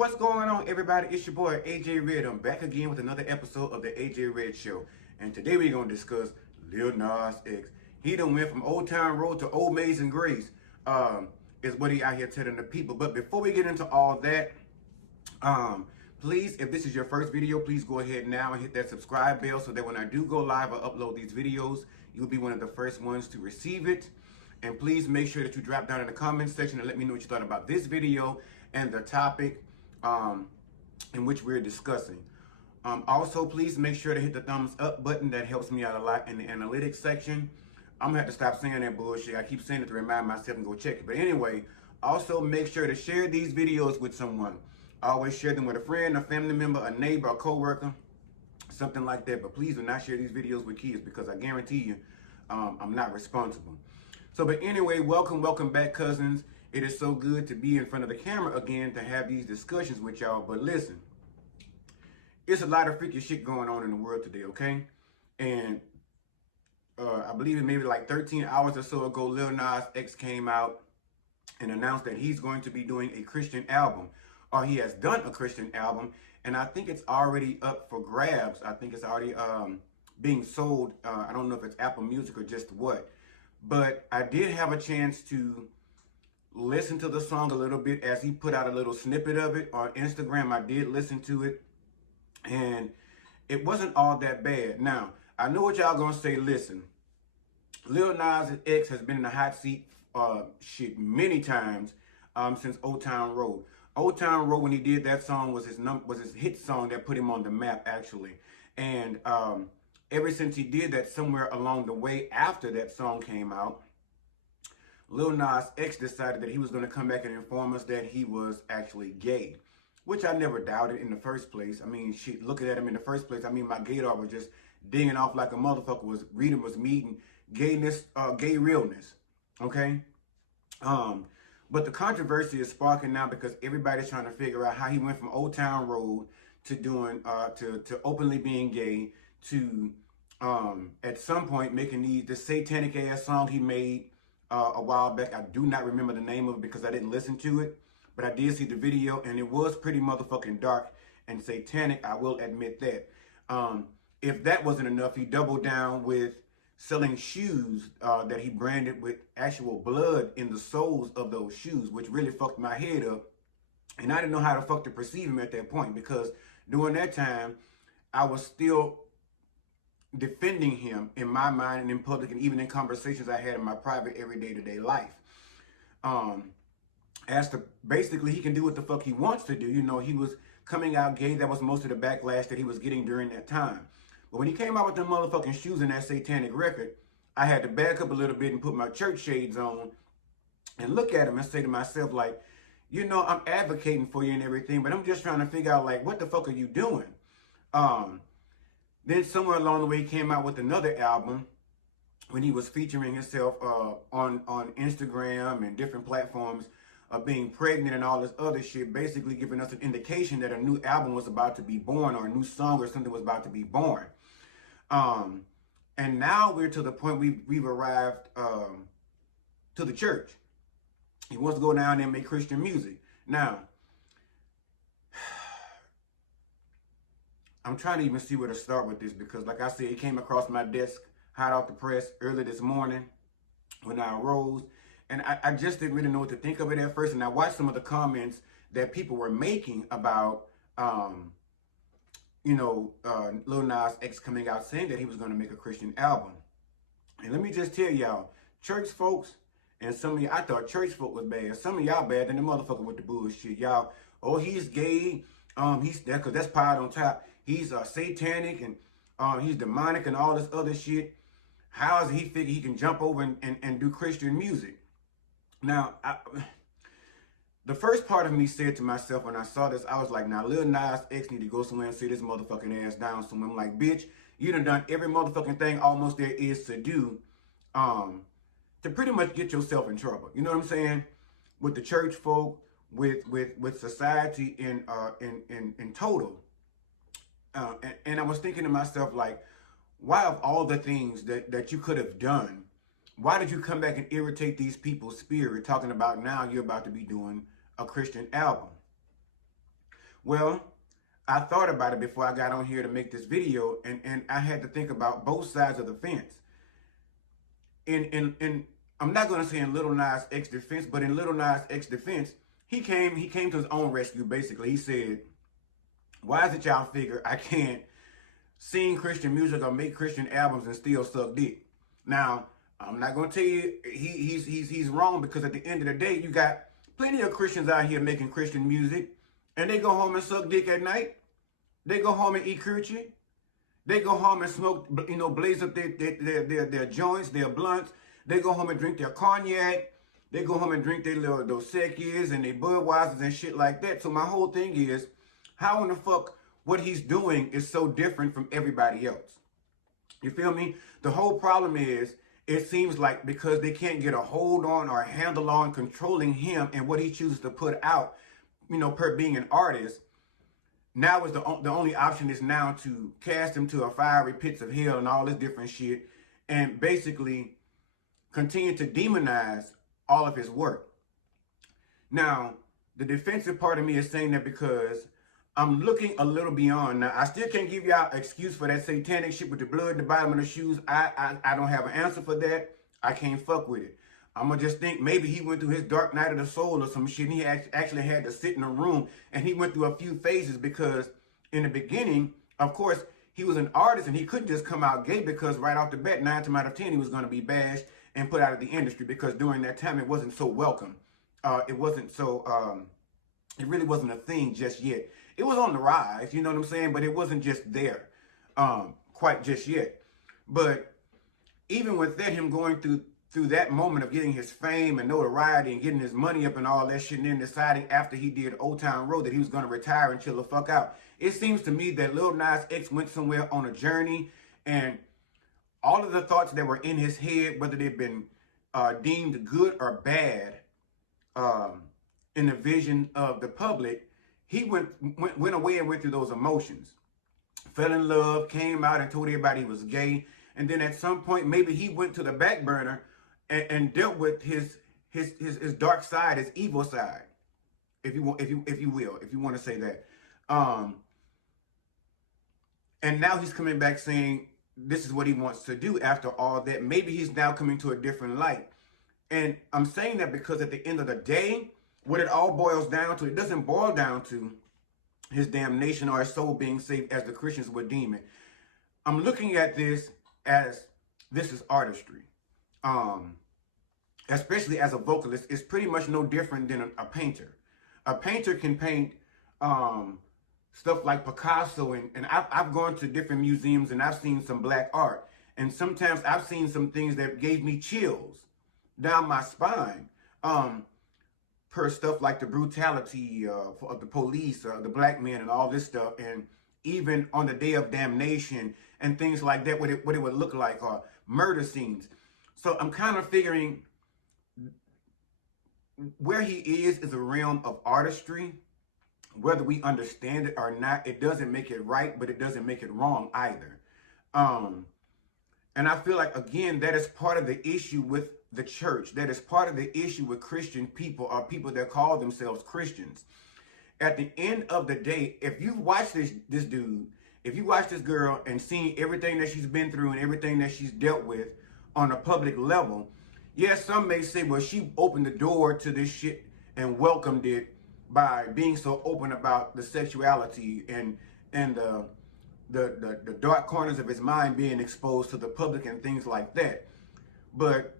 What's going on, everybody? It's your boy AJ Red. I'm back again with another episode of the AJ Red Show, and today we're gonna discuss Lil Nas X. He done went from Old Town Road to Old Amazing Grace. Is what he out here telling the people. But before we get into all that, please, if this is your first video, please go ahead now and hit that subscribe bell so that when I do go live or upload these videos, you'll be one of the first ones to receive it. And please make sure that you drop down in the comment section and let me know what you thought about this video and the topic in which we're discussing. Also, please make sure to hit the thumbs up button. That helps me out a lot in the analytics section. I'm gonna have to stop saying that bullshit. I keep saying it to remind myself and go check it. But anyway, also make sure to share these videos with someone. Always share them with a friend, a family member, a neighbor, a co-worker, something like that. But please do not share these videos with kids because I guarantee you, I'm not responsible. So, but anyway, welcome back, cousins. It is so good to be in front of the camera again to have these discussions with y'all. But listen, it's a lot of freaky shit going on in the world today, okay? And I believe it maybe like 13 hours or so ago, Lil Nas X came out and announced that he's going to be doing a Christian album, or he has done a Christian album, and I think it's already up for grabs. I think it's already being sold. I don't know if it's Apple Music or just what, but I did have a chance to listen to the song a little bit as he put out a little snippet of it on Instagram. I did listen to it, and it wasn't all that bad. Now, I know what y'all gonna say. Listen, Lil Nas X has been in the hot seat shit many times since Old Town Road. Old Town Road, when he did that song, was his hit song that put him on the map, actually. And ever since he did that, somewhere along the way after that song came out, Lil Nas X decided that he was going to come back and inform us that he was actually gay, which I never doubted in the first place. I mean, shit, looking at him in the first place, I mean, my gaydar was just dinging off like a motherfucker was meeting gayness, gay realness, okay? But the controversy is sparking now because everybody's trying to figure out how he went from Old Town Road to doing, to openly being gay to, at some point making this satanic ass song he made a while back. I do not remember the name of it because I didn't listen to it, but I did see the video and it was pretty motherfucking dark and satanic. I will admit that. If that wasn't enough, he doubled down with selling shoes that he branded with actual blood in the soles of those shoes, which really fucked my head up. And I didn't know how the fuck to perceive him at that point because during that time, I was still defending him in my mind and in public and even in conversations I had in my private everyday to day life. As to basically he can do what the fuck he wants to do. You know, he was coming out gay. That was most of the backlash that he was getting during that time. But when he came out with them motherfucking shoes and that satanic record, I had to back up a little bit and put my church shades on and look at him and say to myself, like, you know, I'm advocating for you and everything, but I'm just trying to figure out, like, what the fuck are you doing? Then somewhere along the way, he came out with another album when he was featuring himself on Instagram and different platforms of being pregnant and all this other shit, basically giving us an indication that a new album was about to be born or a new song or something was about to be born. And now we're to the point we've arrived to the church. He wants to go down there and make Christian music. Now, I'm trying to even see where to start with this because, like I said, it came across my desk hot off the press early this morning when I arose. And I just didn't really know what to think of it at first. And I watched some of the comments that people were making about, Lil Nas X coming out saying that he was going to make a Christian album. And let me just tell y'all, church folks, and some of y'all, I thought church folk was bad. Some of y'all bad than the motherfucker with the bullshit. Y'all, oh, he's gay. He's that because that's piled on top. He's satanic and he's demonic and all this other shit. How does he figure he can jump over and do Christian music? Now, the first part of me said to myself when I saw this, I was like, now Lil Nas X need to go somewhere and sit his motherfucking ass down somewhere. I'm like, bitch, you done every motherfucking thing almost there is to do to pretty much get yourself in trouble. You know what I'm saying? With the church folk, with society in total. And I was thinking to myself, like, why of all the things that you could have done, why did you come back and irritate these people's spirit talking about now you're about to be doing a Christian album? Well, I thought about it before I got on here to make this video, and I had to think about both sides of the fence. In I'm not gonna say in Lil Nas X defense, but in Lil Nas X defense, he came to his own rescue. Basically, he said, "Why is it y'all figure I can't sing Christian music or make Christian albums and still suck dick?" Now, I'm not gonna tell you he's wrong, because at the end of the day, you got plenty of Christians out here making Christian music, and they go home and suck dick at night. They go home and eat coochie. They go home and smoke, blaze up their joints, their blunts. They go home and drink their cognac. They go home and drink their little Dos Equis and their Budweisers and shit like that. So my whole thing is, how in the fuck what he's doing is so different from everybody else? You feel me? The whole problem is, it seems like because they can't get a hold on or a handle on controlling him and what he chooses to put out, per being an artist, now is the only option is now to cast him to a fiery pits of hell and all this different shit, and basically continue to demonize all of his work. Now, the defensive part of me is saying that because I'm looking a little beyond. Now, I still can't give y'all an excuse for that satanic shit with the blood in the bottom of the shoes. I don't have an answer for that. I can't fuck with it. I'm going to just think maybe he went through his dark night of the soul or some shit, and he actually had to sit in a room, and he went through a few phases, because in the beginning, of course, he was an artist, and he couldn't just come out gay, because right off the bat, 9 times out of 10, he was going to be bashed and put out of the industry, because during that time, it wasn't so welcome. It wasn't so, it really wasn't a thing just yet. It was on the rise, you know what I'm saying? But it wasn't just there quite just yet. But even with that, him going through that moment of getting his fame and notoriety and getting his money up and all that shit, and then deciding after he did Old Town Road that he was going to retire and chill the fuck out. It seems to me that Lil Nas X went somewhere on a journey, and all of the thoughts that were in his head, whether they've been deemed good or bad in the vision of the public, he went away and went through those emotions. Fell in love, came out and told everybody he was gay. And then at some point, maybe he went to the back burner and dealt with his dark side, his evil side, if you want to say that. And now he's coming back saying this is what he wants to do after all that. Maybe he's now coming to a different light. And I'm saying that because at the end of the day, what it all boils down to, it doesn't boil down to his damnation or his soul being saved as the Christians would deem it. I'm looking at this as this is artistry. Especially as a vocalist, it's pretty much no different than a painter. A painter can paint stuff like Picasso, and I've gone to different museums and I've seen some black art. And sometimes I've seen some things that gave me chills down my spine. Per stuff like the brutality of the police, the black men, and all this stuff, and even on the day of damnation and things like that, what it would look like, or murder scenes. So I'm kind of figuring where he is a realm of artistry. Whether we understand it or not, it doesn't make it right, but it doesn't make it wrong either. And I feel like, again, that is part of the issue with the church. That is part of the issue with Christian people, or people that call themselves Christians. At the end of the day, if you watch this dude, if you watch this girl and seen everything that she's been through and everything that she's dealt with on a public level, yes, some may say, well, she opened the door to this shit and welcomed it by being so open about the sexuality and the dark corners of his mind being exposed to the public and things like that. But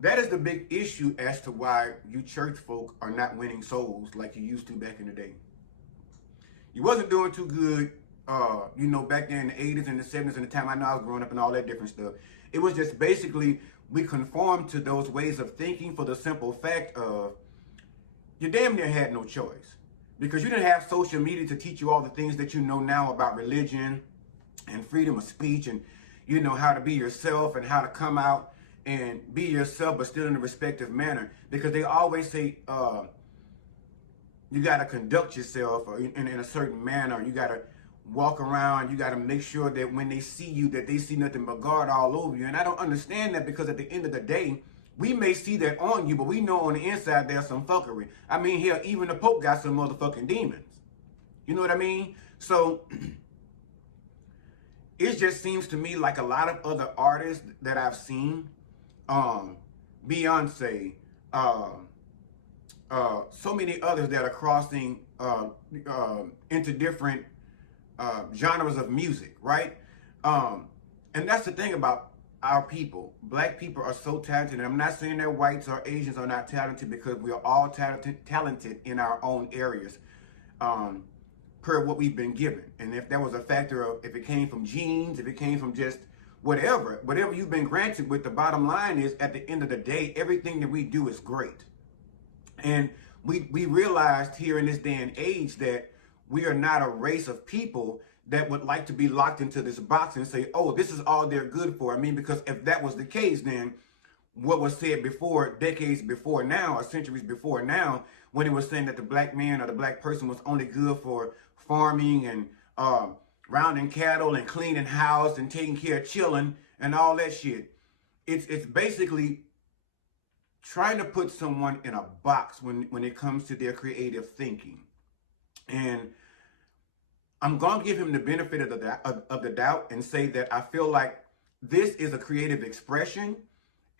that is the big issue as to why you church folk are not winning souls like you used to back in the day. You wasn't doing too good, back there in the 80s and the 70s and the time I know I was growing up and all that different stuff. It was just basically we conformed to those ways of thinking for the simple fact of you damn near had no choice. Because you didn't have social media to teach you all the things that you know now about religion and freedom of speech and, how to be yourself and how to come out and be yourself, but still in a respective manner. Because they always say you got to conduct yourself in a certain manner. You got to walk around. You got to make sure that when they see you, that they see nothing but God all over you. And I don't understand that, because at the end of the day, We may see that on you, but we know on the inside there's some fuckery. I mean, hell, even the Pope got some motherfucking demons. You know what I mean? So it just seems to me like a lot of other artists that I've seen, Beyonce, so many others that are crossing into different genres of music, right? And that's the thing about our people. Black people are so talented, and I'm not saying that whites or Asians are not talented, because we are all talented in our own areas, per what we've been given. And if that was a factor of, if it came from genes, if it came from just whatever you've been granted with, the bottom line is, at the end of the day, everything that we do is great. And we realized here in this day and age that we are not a race of people that would like to be locked into this box and say, oh, this is all they're good for. I mean, because if that was the case, then what was said before, decades before now, or centuries before now, when it was saying that the black man or the black person was only good for farming and rounding cattle and cleaning house and taking care of children and all that shit. It's basically trying to put someone in a box when it comes to their creative thinking. And I'm going to give him the benefit of the doubt and say that I feel like this is a creative expression.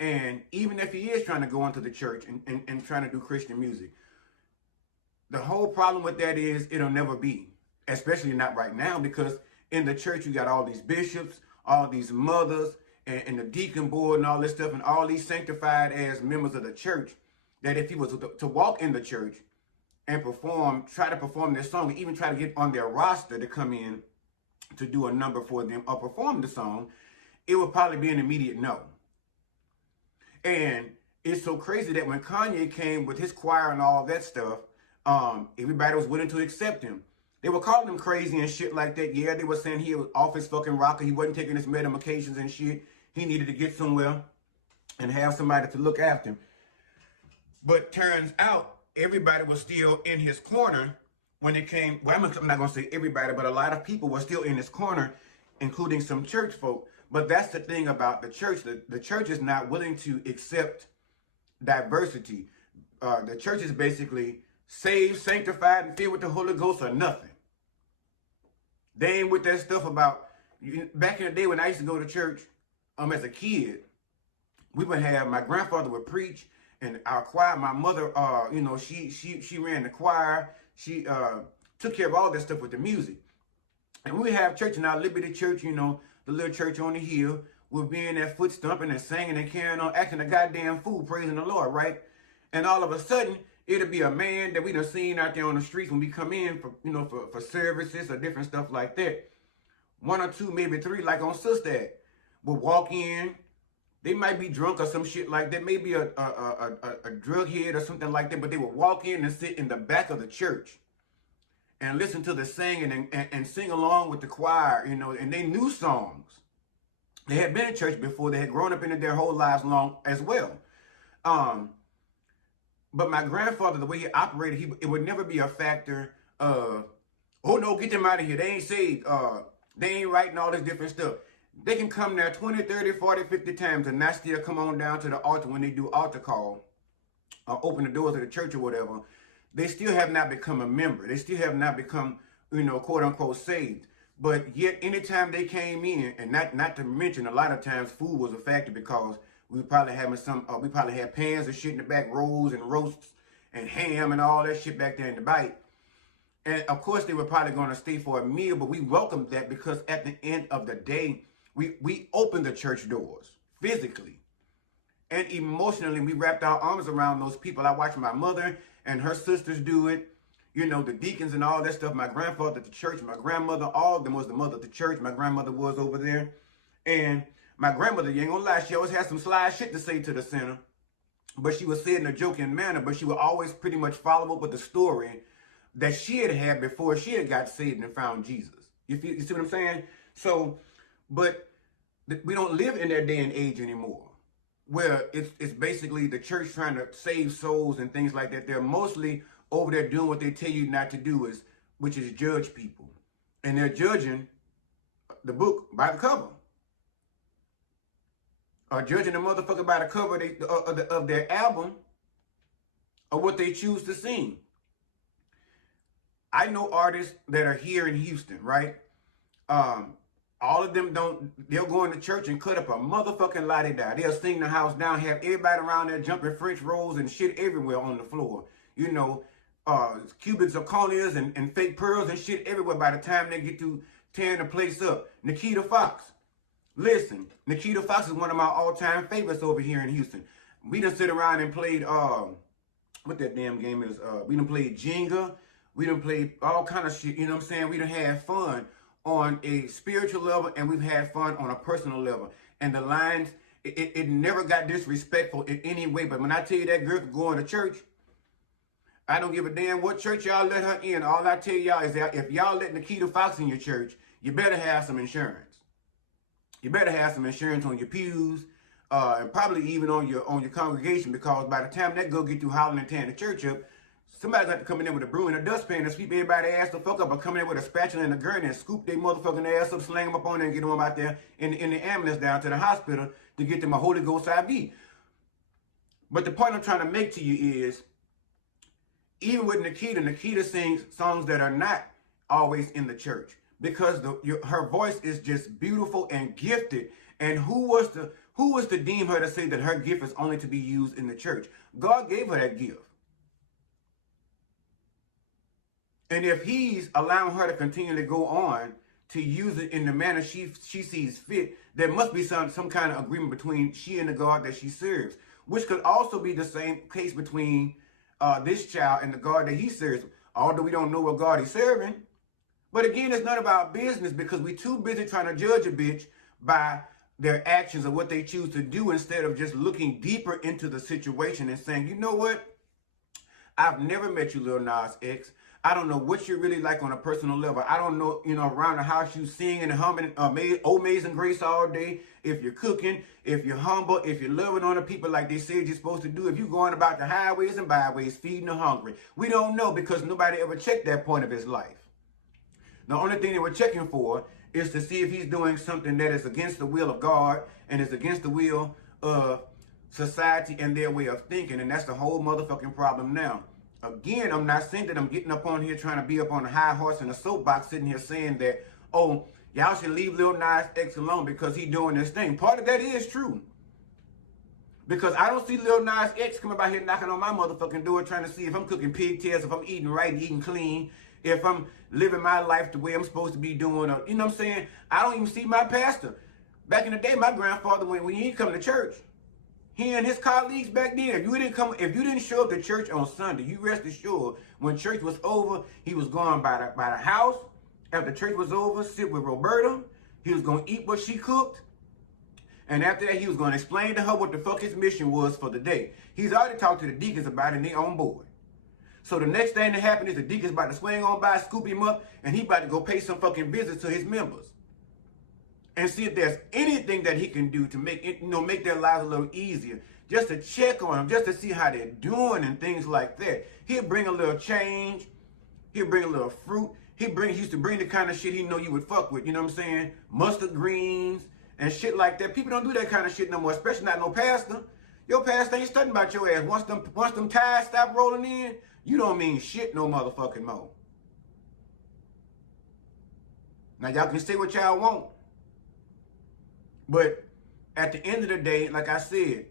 And even if he is trying to go into the church and trying to do Christian music, the whole problem with that is it'll never be, especially not right now, because in the church you got all these bishops, all these mothers, and the deacon board and all this stuff, and all these sanctified as members of the church, that if he was to walk in the church and try to perform their song, even try to get on their roster to come in to do a number for them or perform the song, it would probably be an immediate no. And it's so crazy that when Kanye came with his choir and all that stuff, everybody was willing to accept him. They were calling him crazy and shit like that. Yeah, they were saying he was off his fucking rocker. He wasn't taking his medications and shit. He needed to get somewhere and have somebody to look after him. But turns out, everybody was still in his corner when it came. Well, I'm not going to say everybody, but a lot of people were still in his corner, including some church folk. But that's the thing about the church. The church is not willing to accept diversity. The church is basically saved, sanctified, and filled with the Holy Ghost or nothing. They ain't with that stuff about, back in the day when I used to go to church as a kid, we would have, my grandfather would preach, and our choir, my mother, she ran the choir. She took care of all that stuff with the music. And we have church in our Liberty Church, the little church on the hill. We'll be in that foot stomping and singing and carrying on, acting a goddamn fool, praising the Lord, right? And all of a sudden, it'll be a man that we done seen out there on the streets when we come in for services or different stuff like that. One or two, maybe three, like on Sister will walk in. They might be drunk or some shit like that, maybe a drug head or something like that, but they would walk in and sit in the back of the church and listen to the singing and sing along with the choir, and they knew songs. They had been in church before. They had grown up in it their whole lives long as well. But my grandfather, the way he operated, it would never be a factor of, oh no, get them out of here. They ain't saved. They ain't writing all this different stuff. They can come there 20, 30, 40, 50 times and not still come on down to the altar when they do altar call or open the doors of the church or whatever. They still have not become a member. They still have not become, quote unquote saved. But yet anytime they came in, and not to mention a lot of times food was a factor, because we probably had pans of shit in the back, rolls and roasts and ham and all that shit back there in the bite. And of course they were probably going to stay for a meal, but we welcomed that, because at the end of the day, we opened the church doors physically and emotionally. We wrapped our arms around those people. I watched my mother and her sisters do it, the deacons and all that stuff. My grandfather at the church, my grandmother, all of them was the mother of the church. My grandmother was over there. And my grandmother, you ain't gonna lie, she always had some sly shit to say to the sinner, but she would say it in a joking manner, but she would always pretty much follow up with the story that she had before she had got saved and found Jesus. You see what I'm saying? So, but we don't live in that day and age anymore, where it's basically the church trying to save souls and things like that. They're mostly over there doing what they tell you not to do, which is judge people. And they're judging the book by the cover. judging the motherfucker by the cover of their album or what they choose to sing. I know artists that are here in Houston, right? All of them they'll go into church and cut up a motherfucking la-di-da. They'll sing the house down, have everybody around there jumping French rolls and shit everywhere on the floor. You know, cubic zirconias and fake pearls and shit everywhere by the time they get to tearing the place up. Nikita Fox. Listen, Nikita Fox is one of my all-time favorites over here in Houston. We done sit around and played, what that damn game is, we done played Jenga. We done played all kind of shit, you know what I'm saying? We done had fun on a spiritual level, and we've had fun on a personal level. And the lines, it never got disrespectful in any way. But when I tell you that girl going to church, I don't give a damn what church y'all let her in. All I tell y'all is that if y'all let Nikita Fox in your church, you better have some insurance. You better have some insurance on your pews, and probably even on your congregation, because by the time that girl get through hollering and tearing the church up, somebody's got to come in there with a broom and a dustpan and sweep everybody's ass the fuck up, or come in there with a spatula and a gurney and scoop their motherfucking ass up, slang them up on there, and get them out there in the ambulance down to the hospital to get them a Holy Ghost IV. But the point I'm trying to make to you is, even with Nikita sings songs that are not always in the church, because her voice is just beautiful and gifted. And who was to deem her to say that her gift is only to be used in the church? God gave her that gift. And if he's allowing her to continue to go on to use it in the manner she sees fit, there must be some kind of agreement between she and the God that she serves, which could also be the same case between this child and the God that he serves, although we don't know what God he's serving. But again, it's none of our business, because we're too busy trying to judge a bitch by their actions or what they choose to do, instead of just looking deeper into the situation and saying, you know what? I've never met you, Lil Nas X. I don't know what you're really like on a personal level. I don't know, around the house you sing and humming Amazing Grace all day. If you're cooking, if you're humble, if you're loving on the people like they said you're supposed to do, if you're going about the highways and byways feeding the hungry. We don't know, because nobody ever checked that point of his life. The only thing that we're checking for is to see if he's doing something that is against the will of God and is against the will of society and their way of thinking. And that's the whole motherfucking problem now. Again, I'm not saying that I'm getting up on here trying to be up on a high horse in a soapbox sitting here saying that, oh, y'all should leave Lil Nas X alone because he's doing this thing. Part of that is true. Because I don't see Lil Nas X coming about here knocking on my motherfucking door trying to see if I'm cooking pigtails, if I'm eating right and eating clean, if I'm living my life the way I'm supposed to be doing. Or, you know what I'm saying? I don't even see my pastor. Back in the day, my grandfather, when he didn't come to church, he and his colleagues back then, if you didn't show up to church on Sunday, you rest assured, when church was over, he was going by the house. After church was over, sit with Roberta. He was going to eat what she cooked. And after that, he was going to explain to her what the fuck his mission was for the day. He's already talked to the deacons about it, and they on board. So the next thing that happened is the deacon's about to swing on by, scoop him up, and he about to go pay some fucking visit to his members. And see if there's anything that he can do to make it, make their lives a little easier. Just to check on them, just to see how they're doing and things like that. He'll bring a little change. He'll bring a little fruit. He used to bring the kind of shit he know you would fuck with, you know what I'm saying? Mustard greens and shit like that. People don't do that kind of shit no more, especially not no pastor. Your pastor ain't studying about your ass. Once them ties stop rolling in, you don't mean shit no motherfucking more. Now y'all can say what y'all want. But at the end of the day, like I said,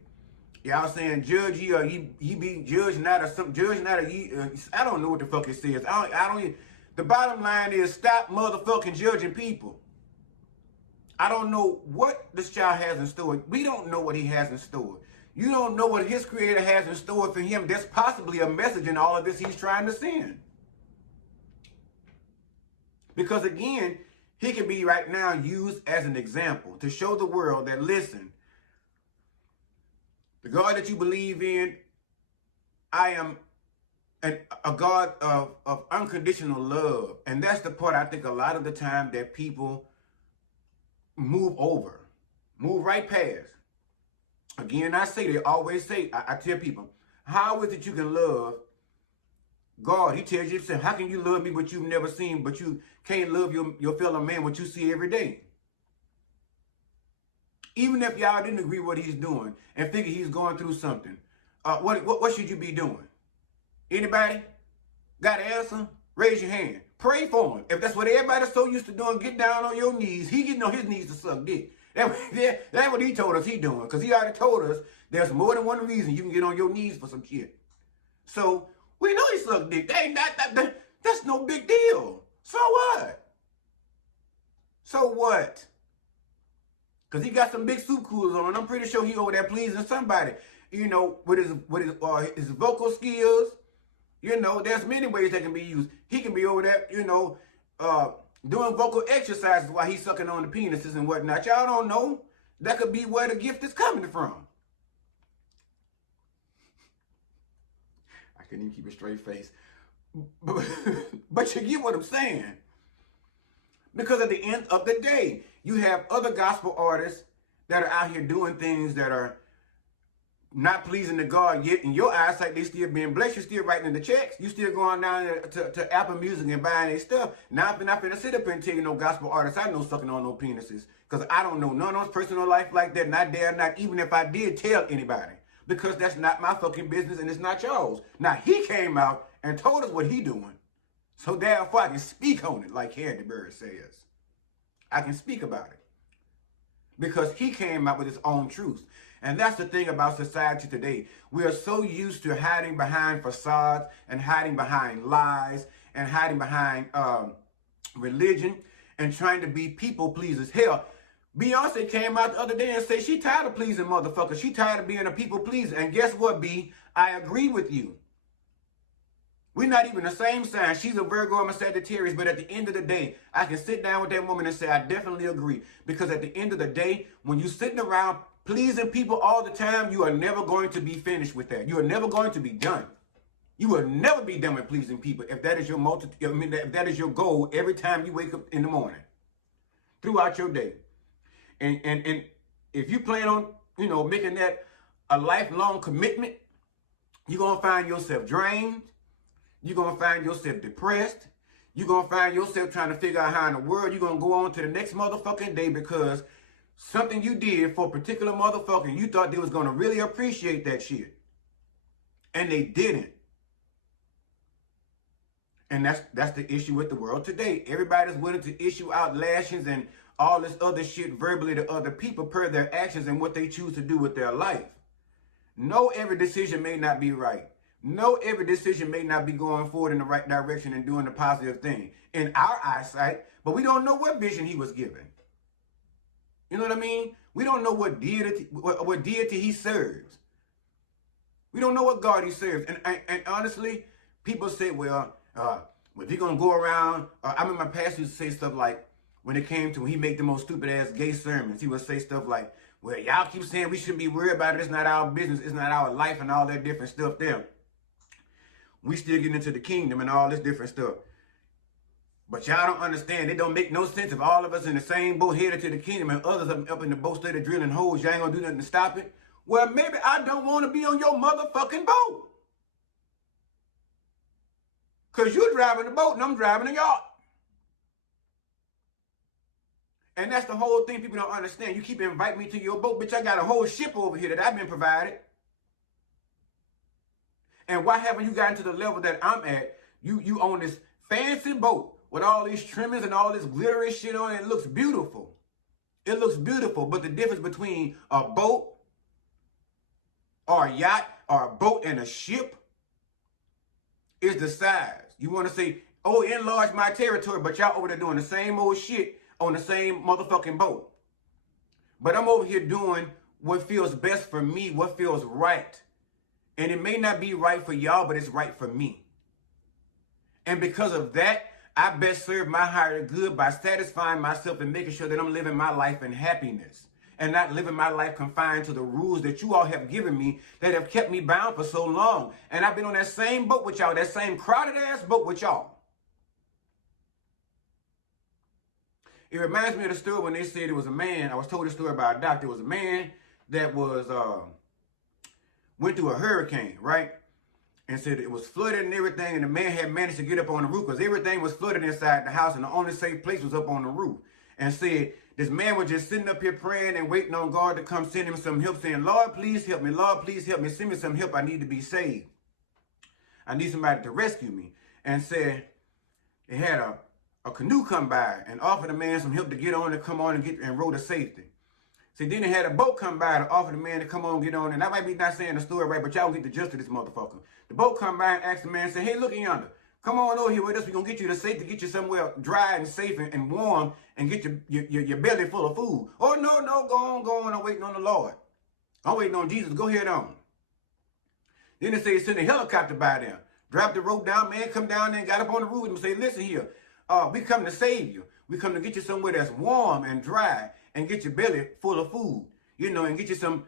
y'all saying judge ye or ye be judged not or some judge not or ye. I don't know what the fuck it says. I don't even, the bottom line is stop motherfucking judging people. I don't know what this child has in store. We don't know what he has in store. You don't know what his creator has in store for him. There's possibly a message in all of this he's trying to send. Because again, he can be right now used as an example to show the world that, listen, the God that you believe in, I am a God of unconditional love. And that's the part I think a lot of the time that people move over, move right past. Again, they always say, I tell people, how is it you can love God? He tells you himself, how can you love me but you've never seen, but you can't love your fellow man what you see every day? Even if y'all didn't agree what he's doing and figure he's going through something, what should you be doing? Anybody got an answer? Raise your hand. Pray for him. If that's what everybody's so used to doing, get down on your knees. He getting on his knees to suck dick. That's what he told us he doing. Because he already told us there's more than one reason you can get on your knees for some shit. So, we know he sucked dick. That's no big deal. So what? So what? Because he got some big suit coolers on. I'm pretty sure he over there pleasing somebody. You know, with his vocal skills. You know, there's many ways that can be used. He can be over there, you know, doing vocal exercises while he's sucking on the penises and whatnot. Y'all don't know. That could be where the gift is coming from. I couldn't even keep a straight face. But you get what I'm saying. Because at the end of the day, you have other gospel artists that are out here doing things that are not pleasing to God, yet in your eyesight, they still being blessed. You're still writing in the checks. You still going down to Apple Music and buying their stuff. Now, I'm not finna sit up and tell you no gospel artists I know sucking on no penises. Because I don't know none of those personal life like that. Not dare, not even if I did tell anybody. Because that's not my fucking business and it's not yours. Now, he came out and told us what he doing. So therefore, I can speak on it like Candy Bird says. I can speak about it. Because he came out with his own truth. And that's the thing about society today. We are so used to hiding behind facades and hiding behind lies and hiding behind religion and trying to be people pleasers. Hell, Beyonce came out the other day and said she tired of pleasing motherfuckers. She tired of being a people pleaser. And guess what, B? I agree with you. We're not even the same sign. She's a Virgo, I'm a Sagittarius. But at the end of the day, I can sit down with that woman and say, I definitely agree. Because at the end of the day, when you're sitting around pleasing people all the time, you are never going to be finished with that. You are never going to be done. You will never be done with pleasing people if that is your if that is your goal every time you wake up in the morning, throughout your day. And if you plan on, you know, making that a lifelong commitment, you're gonna find yourself drained. You're gonna find yourself depressed. You're gonna find yourself trying to figure out how in the world you're gonna go on to the next motherfucking day because something you did for a particular motherfucker and you thought they was going to really appreciate that shit. And they didn't. And that's the issue with the world today. Everybody's willing to issue out lashings and all this other shit verbally to other people per their actions and what they choose to do with their life. No, every decision may not be right. No, every decision may not be going forward in the right direction and doing the positive thing in our eyesight, but we don't know what vision he was given. You know what I mean? We don't know what deity he serves. We don't know what God he serves. And honestly, people say, well, if you're going to go around, I remember my pastor used to say stuff like, when it came to when he make the most stupid ass gay sermons, he would say stuff like, well, y'all keep saying we shouldn't be worried about it. It's not our business. It's not our life and all that different stuff there. We still getting into the kingdom and all this different stuff. But y'all don't understand. It don't make no sense if all of us in the same boat headed to the kingdom and others up in the boat steady drilling holes. Y'all ain't gonna do nothing to stop it. Well, maybe I don't want to be on your motherfucking boat. Because you're driving the boat and I'm driving the yacht. And that's the whole thing people don't understand. You keep inviting me to your boat, bitch. I got a whole ship over here that I've been provided. And why haven't you gotten to the level that I'm at? You own this fancy boat with all these trimmings and all this glittery shit on it. It looks beautiful. It looks beautiful. But the difference between a boat or a yacht or a boat and a ship is the size. You want to say, oh, enlarge my territory, but y'all over there doing the same old shit on the same motherfucking boat. But I'm over here doing what feels best for me, what feels right. And it may not be right for y'all, but it's right for me. And because of that, I best serve my higher good by satisfying myself and making sure that I'm living my life in happiness and not living my life confined to the rules that you all have given me that have kept me bound for so long. And I've been on that same boat with y'all, that same crowded ass boat with y'all. It reminds me of the story when they said it was a man. I was told a story about a doctor. It was a man that was went through a hurricane, right? And said it was flooded and everything, and the man had managed to get up on the roof because everything was flooded inside the house, and the only safe place was up on the roof. And said This man was just sitting up here praying and waiting on God to come send him some help, saying, Lord, please help me. Lord, please help me. Send me some help. I need to be saved. I need somebody to rescue me. And said, they had a canoe come by and offered the man some help to get on and come on and row to safety. See, then they had a boat come by to offer the man to come on and get on. And I might be not saying the story right, but y'all get the gist of this motherfucker. The boat come by and asked the man, say, hey, look yonder. Come on over here with us. We're going to get you to safety, get you somewhere dry and safe and warm and get your belly full of food. Oh, no, go on. I'm waiting on the Lord. I'm waiting on Jesus. Go ahead on. Then they say send a helicopter by there. Drop the rope down, man, come down there and got up on the roof and say, listen here, we come to save you. We come to get you somewhere that's warm and dry and get your belly full of food, you know, and get you some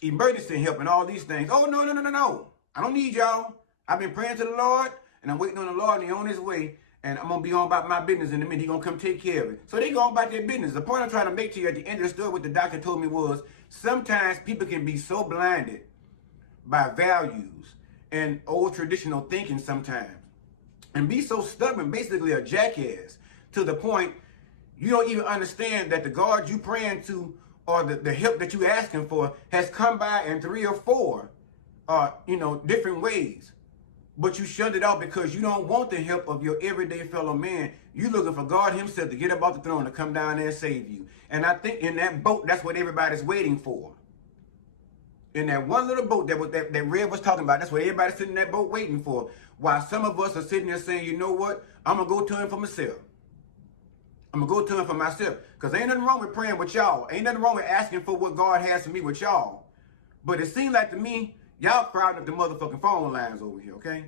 emergency help and all these things. Oh, no. I don't need y'all. I've been praying to the Lord and I'm waiting on the Lord and He's on his way and I'm going to be on about my business in a minute. He's going to come take care of it. So they go on about their business. The point I'm trying to make to you at the end of the story, what the doctor told me was sometimes people can be so blinded by values and old traditional thinking sometimes and be so stubborn, basically a jackass, to the point you don't even understand that the God you praying to or the help that you asking for has come by in 3 or 4 different ways. But you shunned it out because you don't want the help of your everyday fellow man. You looking for God himself to get up off the throne to come down there and save you. And I think in that boat, that's what everybody's waiting for. In that one little boat that Red was talking about, that's what everybody's sitting in that boat waiting for. While some of us are sitting there saying, you know what? I'm going to go to him for myself. I'm going to go to him for myself. Because ain't nothing wrong with praying with y'all. Ain't nothing wrong with asking for what God has for me with y'all. But it seems like to me, y'all crowding up the motherfucking phone lines over here, okay?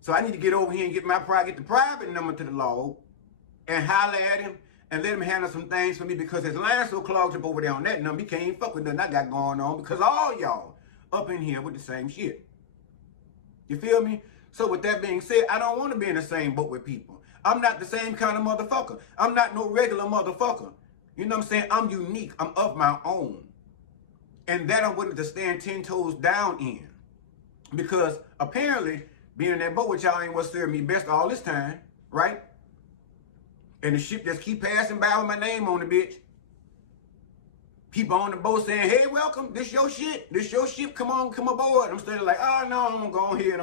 So I need to get over here and get the private number to the Lord and holler at him and let him handle some things for me because his line's so clogged up over there on that number, he can't even fuck with nothing I got going on because all y'all up in here with the same shit. You feel me? So with that being said, I don't want to be in the same boat with people. I'm not the same kind of motherfucker. I'm not no regular motherfucker. You know what I'm saying? I'm unique. I'm of my own. And that I'm willing to stand 10 toes down in. Because apparently, being in that boat with y'all ain't what served me best all this time, right? And the ship just keep passing by with my name on the bitch. People on the boat saying, hey, welcome, this your shit. This your ship, come aboard. I'm still like, oh, no, I'm going to go ahead.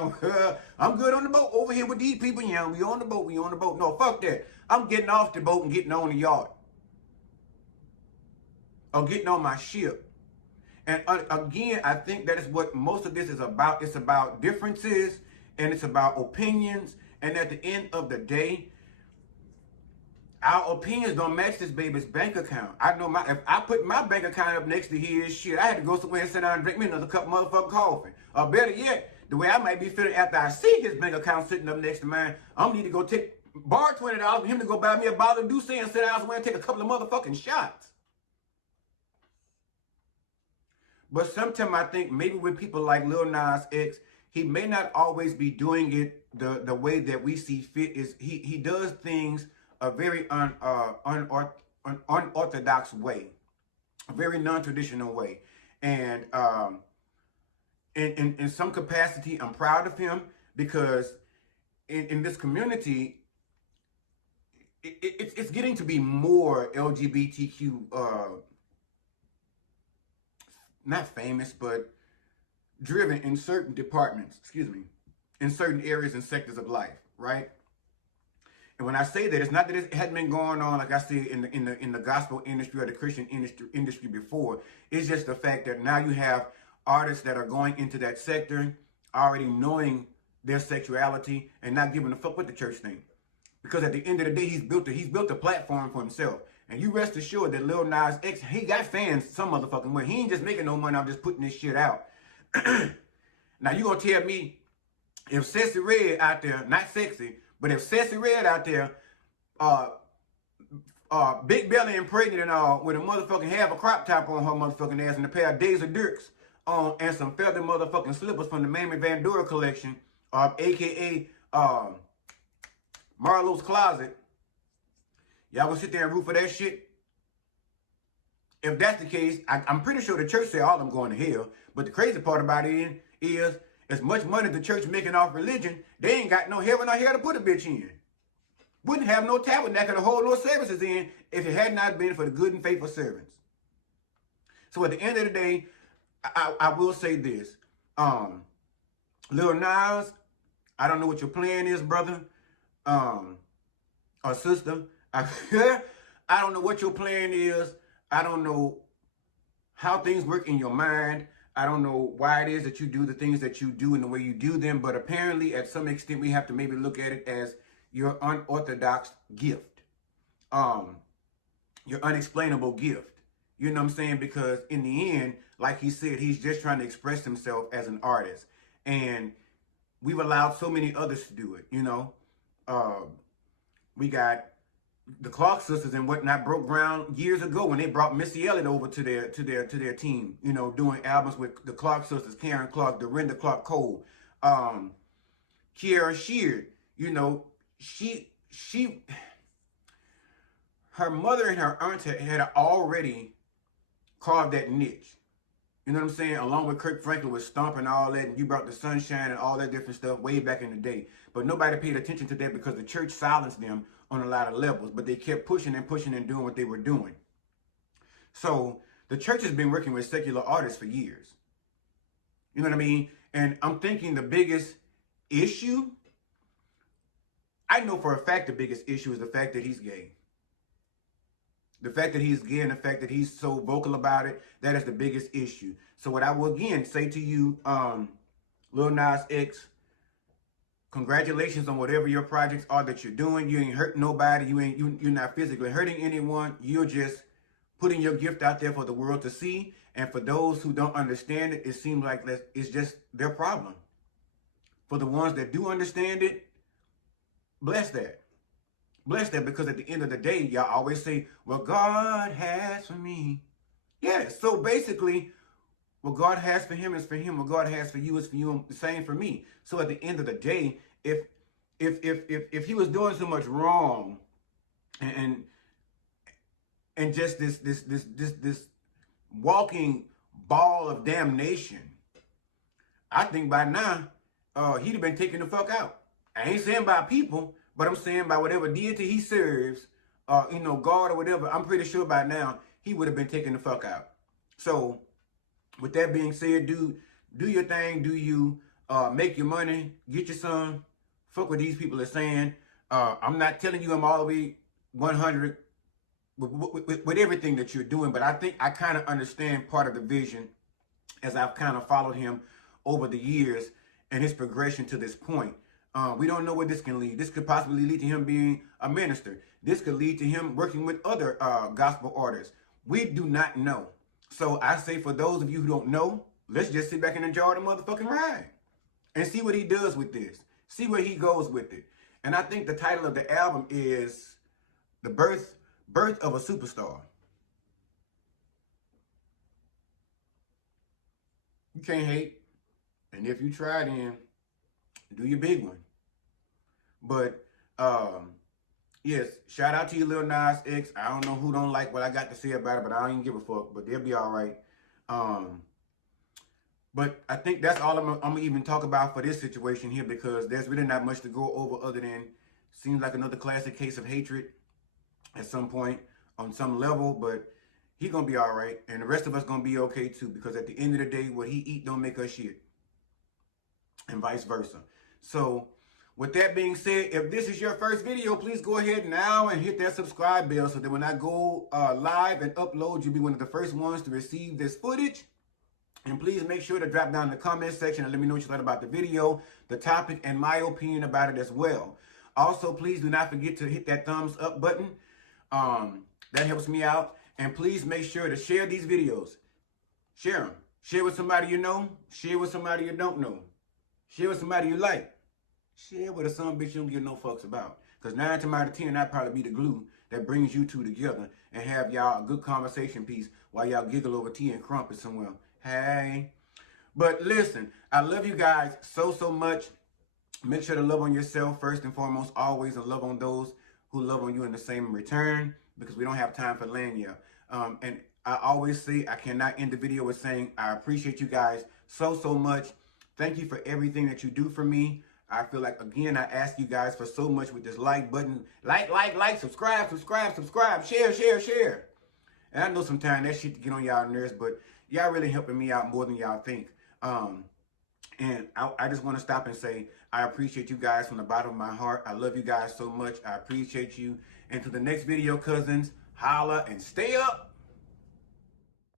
I'm good on the boat over here with these people. Yeah, we on the boat. No, fuck that. I'm getting off the boat and getting on the yacht. Or getting on my ship. And again, I think that is what most of this is about. It's about differences and it's about opinions. And at the end of the day, our opinions don't match this baby's bank account. I know if I put my bank account up next to his shit, I had to go somewhere and sit down and drink me another cup of motherfucking coffee. Or better yet, the way I might be feeling after I see his bank account sitting up next to mine, I'm gonna need to go borrow $20 for him to go buy me a bottle of Douce and sit down somewhere and take a couple of motherfucking shots. But sometimes I think maybe with people like Lil Nas X, he may not always be doing it the way that we see fit. Is he does things a very unorthodox way, a very non-traditional way. And in some capacity, I'm proud of him because in this community, it's getting to be more LGBTQ, not famous, but driven in certain departments, in certain areas and sectors of life, right? And when I say that, it's not that it hadn't been going on, like I said, in the gospel industry or the Christian industry before. It's just the fact that now you have artists that are going into that sector already knowing their sexuality and not giving a fuck what the church thinks. Because at the end of the day, he's built a platform for himself. And you rest assured that Lil Nas X, he got fans some motherfucking way. He ain't just making no money off just putting this shit out. Now you gonna tell me if Sexy Red out there, not sexy, but if Sexy Red out there, big belly and pregnant and all, with a motherfucking half a crop top on her motherfucking ass and a pair of Days of Dirks on and some feather motherfucking slippers from the Mamie Van Dura collection, aka Marlowe's Closet, y'all gonna sit there and root for that shit? If that's the case, I'm pretty sure the church say all of them going to hell. But the crazy part about it is as much money the church making off religion, they ain't got no heaven or hell to put a bitch in. Wouldn't have no tabernacle to hold no services in if it had not been for the good and faithful servants. So at the end of the day, I will say this. Lil Nas, I don't know what your plan is, brother, or sister. I don't know what your plan is. I don't know how things work in your mind. I don't know why it is that you do the things that you do and the way you do them, but apparently at some extent we have to maybe look at it as your unorthodox gift, your unexplainable gift. You know what I'm saying? Because in the end, like he said, he's just trying to express himself as an artist. And we've allowed so many others to do it, you know. We got the Clark sisters and whatnot broke ground years ago when they brought Missy Elliott over to their team, you know, doing albums with the Clark sisters, Karen Clark, Dorinda Clark Cole, Kiara Sheard, you know, her mother and her aunt had already carved that niche. You know what I'm saying? Along with Kirk Franklin with Stomp and all that, and You Brought the Sunshine and all that different stuff way back in the day. But nobody paid attention to that because the church silenced them on a lot of levels. But they kept pushing and pushing and doing what they were doing. So the church has been working with secular artists for years. You know what I mean? And I'm thinking the biggest issue, I know for a fact the biggest issue is the fact that he's gay. The fact that he's gay and the fact that he's so vocal about it, that is the biggest issue. So what I will again say to you, Lil Nas X, congratulations on whatever your projects are that you're doing. You ain't hurting nobody. You're not physically hurting anyone. You're just putting your gift out there for the world to see. And for those who don't understand it, it seems like it's just their problem. For the ones that do understand it, bless that. Bless that, because at the end of the day, y'all always say, what God has for me. Yeah, so basically, what God has for him is for him. What God has for you is for you. The same for me. So at the end of the day, if he was doing so much wrong and just this walking ball of damnation, I think by now, he'd have been taken the fuck out. I ain't saying by people, but I'm saying by whatever deity he serves, you know, God or whatever, I'm pretty sure by now he would have been taken the fuck out. So with that being said, do your thing, do you, make your money, get your son, fuck what these people are saying. I'm not telling you I'm all the way 100 with everything that you're doing, but I think I kind of understand part of the vision as I've kind of followed him over the years and his progression to this point. We don't know where this can lead. This could possibly lead to him being a minister. This could lead to him working with other gospel artists. We do not know. So I say for those of you who don't know, let's just sit back and enjoy the motherfucking ride and see what he does with this. See where he goes with it. And I think the title of the album is The Birth of a Superstar. You can't hate. And if you try, then do your big one. But yes, shout out to you, Lil Nas X. I don't know who don't like what I got to say about it, but I don't even give a fuck. But they'll be all right. But I think that's all I'm gonna even talk about for this situation here, because there's really not much to go over other than seems like another classic case of hatred at some point on some level. But he gonna be all right, and the rest of us gonna be okay too, because at the end of the day, what he eat don't make us shit, and vice versa. So with that being said, if this is your first video, please go ahead now and hit that subscribe bell so that when I go live and upload, you'll be one of the first ones to receive this footage. And please make sure to drop down in the comment section and let me know what you thought about the video, the topic, and my opinion about it as well. Also, please do not forget to hit that thumbs up button. That helps me out. And please make sure to share these videos. Share them. Share with somebody you know. Share with somebody you don't know. Share with somebody you like. Share with a son bitch you don't give no fucks about. Because 9 times out of 10, that'd probably be the glue that brings you two together and have y'all a good conversation piece while y'all giggle over tea and crumpets somewhere. Hey. But listen, I love you guys so much. Make sure to love on yourself first and foremost, always, and love on those who love on you in the same return, because we don't have time for lanyard. And I always say, I cannot end the video with saying, I appreciate you guys so much. Thank you for everything that you do for me. I feel like, again, I ask you guys for so much with this like button. Like, subscribe, share. And I know sometimes that shit get on y'all nerves, but y'all really helping me out more than y'all think. And I just want to stop and say, I appreciate you guys from the bottom of my heart. I love you guys so much. I appreciate you. And to the next video, cousins, holla and stay up.